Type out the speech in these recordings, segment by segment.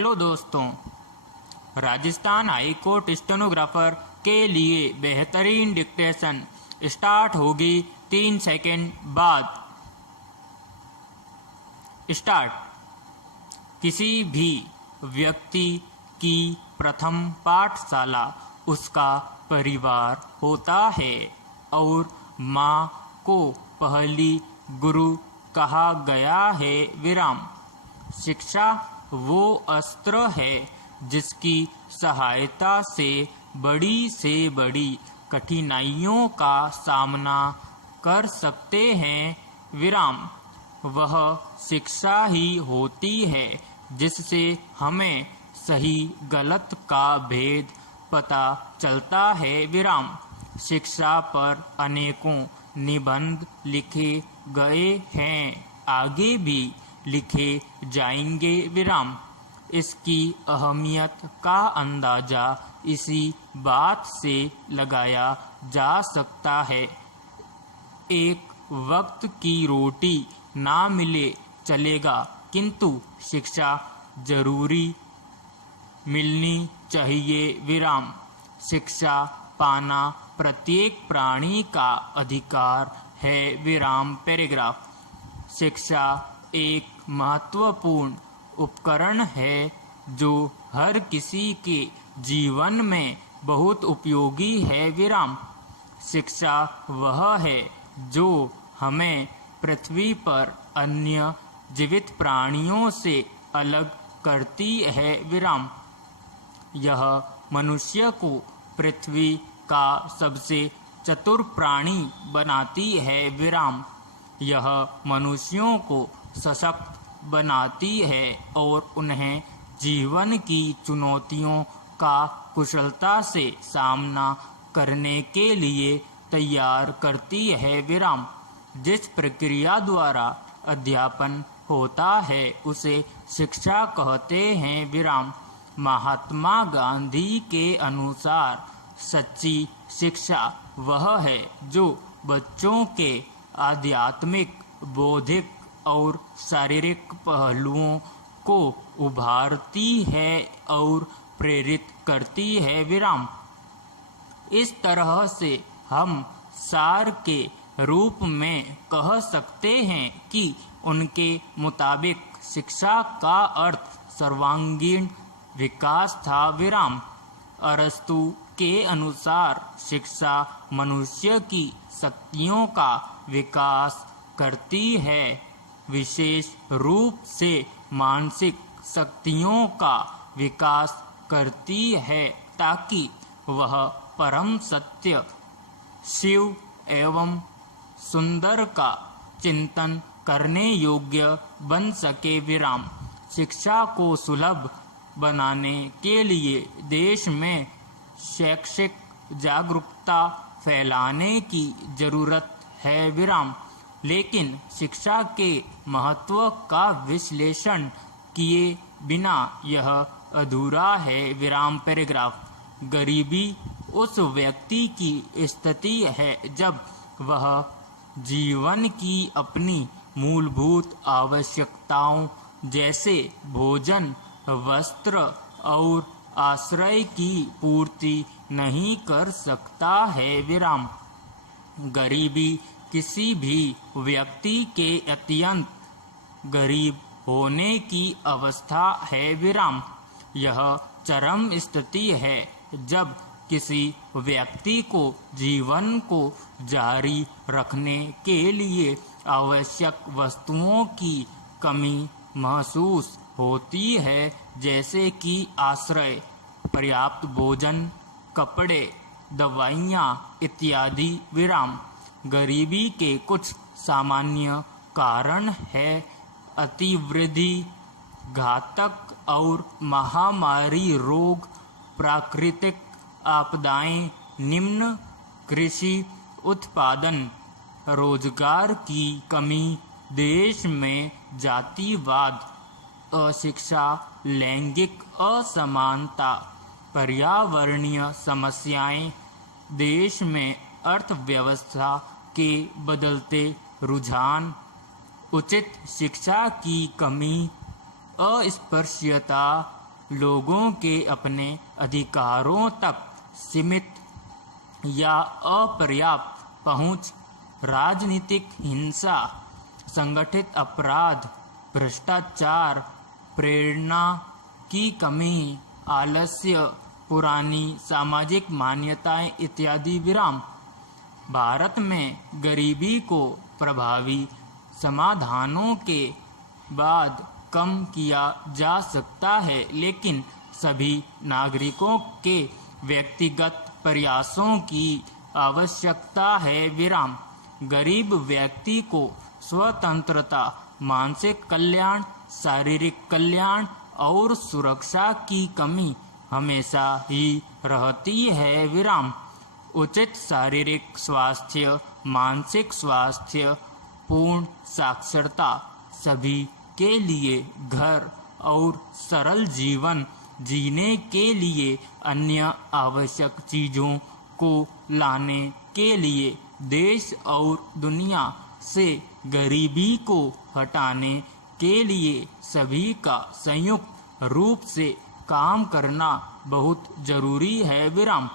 Hello दोस्तों, Rajasthan high court stenographer के लिए बेहतरीन डिक्टेशन स्टार्ट होगी 3 सेकंड बाद। स्टार्ट। किसी भी व्यक्ति की प्रथम पाठशाला उसका परिवार होता है और माँ को पहली गुरु कहा गया है। विराम। शिक्षा वो अस्त्र है जिसकी सहायता से बड़ी कठिनाइयों का सामना कर सकते हैं। विराम। वह शिक्षा ही होती है जिससे हमें सही गलत का भेद पता चलता है। विराम। शिक्षा पर अनेकों निबंध लिखे गए हैं, आगे भी लिखे जाएंगे। विराम। इसकी अहमियत का अंदाजा इसी बात से लगाया जा सकता है, एक वक्त की रोटी ना मिले चलेगा, किंतु शिक्षा जरूरी मिलनी चाहिए। विराम। शिक्षा पाना प्रत्येक प्राणी का अधिकार है। विराम। पैराग्राफ। शिक्षा एक महत्वपूर्ण उपकरण है जो हर किसी के जीवन में बहुत उपयोगी है। विराम। शिक्षा वह है जो हमें पृथ्वी पर अन्य जीवित प्राणियों से अलग करती है। विराम। यह मनुष्य को पृथ्वी का सबसे चतुर प्राणी बनाती है। विराम। यह मनुष्यों को सशक्त बनाती है और उन्हें जीवन की चुनौतियों का कुशलता से सामना करने के लिए तैयार करती है। विराम। जिस प्रक्रिया द्वारा अध्यापन होता है उसे शिक्षा कहते हैं। विराम। महात्मा गांधी के अनुसार सच्ची शिक्षा वह है जो बच्चों के आध्यात्मिक, बौद्धिक और शारीरिक पहलुओं को उभारती है और प्रेरित करती है। विराम। इस तरह से हम सार के रूप में कह सकते हैं कि उनके मुताबिक शिक्षा का अर्थ सर्वांगीण विकास था। विराम। अरस्तु के अनुसार शिक्षा मनुष्य की शक्तियों का विकास करती है, विशेष रूप से मानसिक शक्तियों का विकास करती है, ताकि वह परम सत्य, शिव एवं सुंदर का चिंतन करने योग्य बन सके। विराम। शिक्षा को सुलभ बनाने के लिए देश में शैक्षिक जागरूकता फैलाने की जरूरत है। विराम। लेकिन शिक्षा के महत्व का विश्लेषण किए बिना यह अधूरा है। विराम। पैराग्राफ। गरीबी उस व्यक्ति की स्थिति है जब वह जीवन की अपनी मूलभूत आवश्यकताओं जैसे भोजन, वस्त्र और आश्रय की पूर्ति नहीं कर सकता है। विराम। गरीबी किसी भी व्यक्ति के अत्यंत गरीब होने की अवस्था है। विराम। यह चरम स्थिति है जब किसी व्यक्ति को जीवन को जारी रखने के लिए आवश्यक वस्तुओं की कमी महसूस होती है, जैसे कि आश्रय, पर्याप्त भोजन, कपड़े, दवाइयाँ इत्यादि। विराम। गरीबी के कुछ सामान्य कारण है अतिवृद्धि, घातक और महामारी रोग, प्राकृतिक आपदाएं, निम्न कृषि उत्पादन, रोजगार की कमी, देश में जातिवाद, अशिक्षा, लैंगिक असमानता, पर्यावरणीय समस्याएं, देश में अर्थव्यवस्था के बदलते रुझान, उचित शिक्षा की कमी, अस्पृश्यता, लोगों के अपने अधिकारों तक सीमित या अपर्याप्त पहुंच, राजनीतिक हिंसा, संगठित अपराध, भ्रष्टाचार, प्रेरणा की कमी, आलस्य, पुरानी सामाजिक मान्यताएं इत्यादि। विराम। भारत में गरीबी को प्रभावी समाधानों के बाद कम किया जा सकता है, लेकिन सभी नागरिकों के व्यक्तिगत प्रयासों की आवश्यकता है। विराम। गरीब व्यक्ति को स्वतंत्रता, मानसिक कल्याण, शारीरिक कल्याण और सुरक्षा की कमी हमेशा ही रहती है। विराम। उचित शारीरिक स्वास्थ्य, मानसिक स्वास्थ्य, पूर्ण साक्षरता, सभी के लिए घर और सरल जीवन जीने के लिए अन्य आवश्यक चीजों को लाने के लिए देश और दुनिया से गरीबी को हटाने के लिए सभी का संयुक्त रूप से काम करना बहुत जरूरी है। विराम।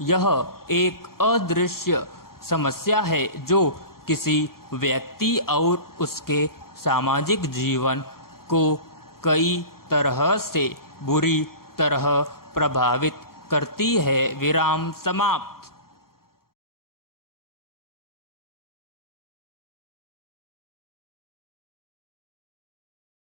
यह एक अदृश्य समस्या है जो किसी व्यक्ति और उसके सामाजिक जीवन को कई तरह से बुरी तरह प्रभावित करती है। विराम समाप्त।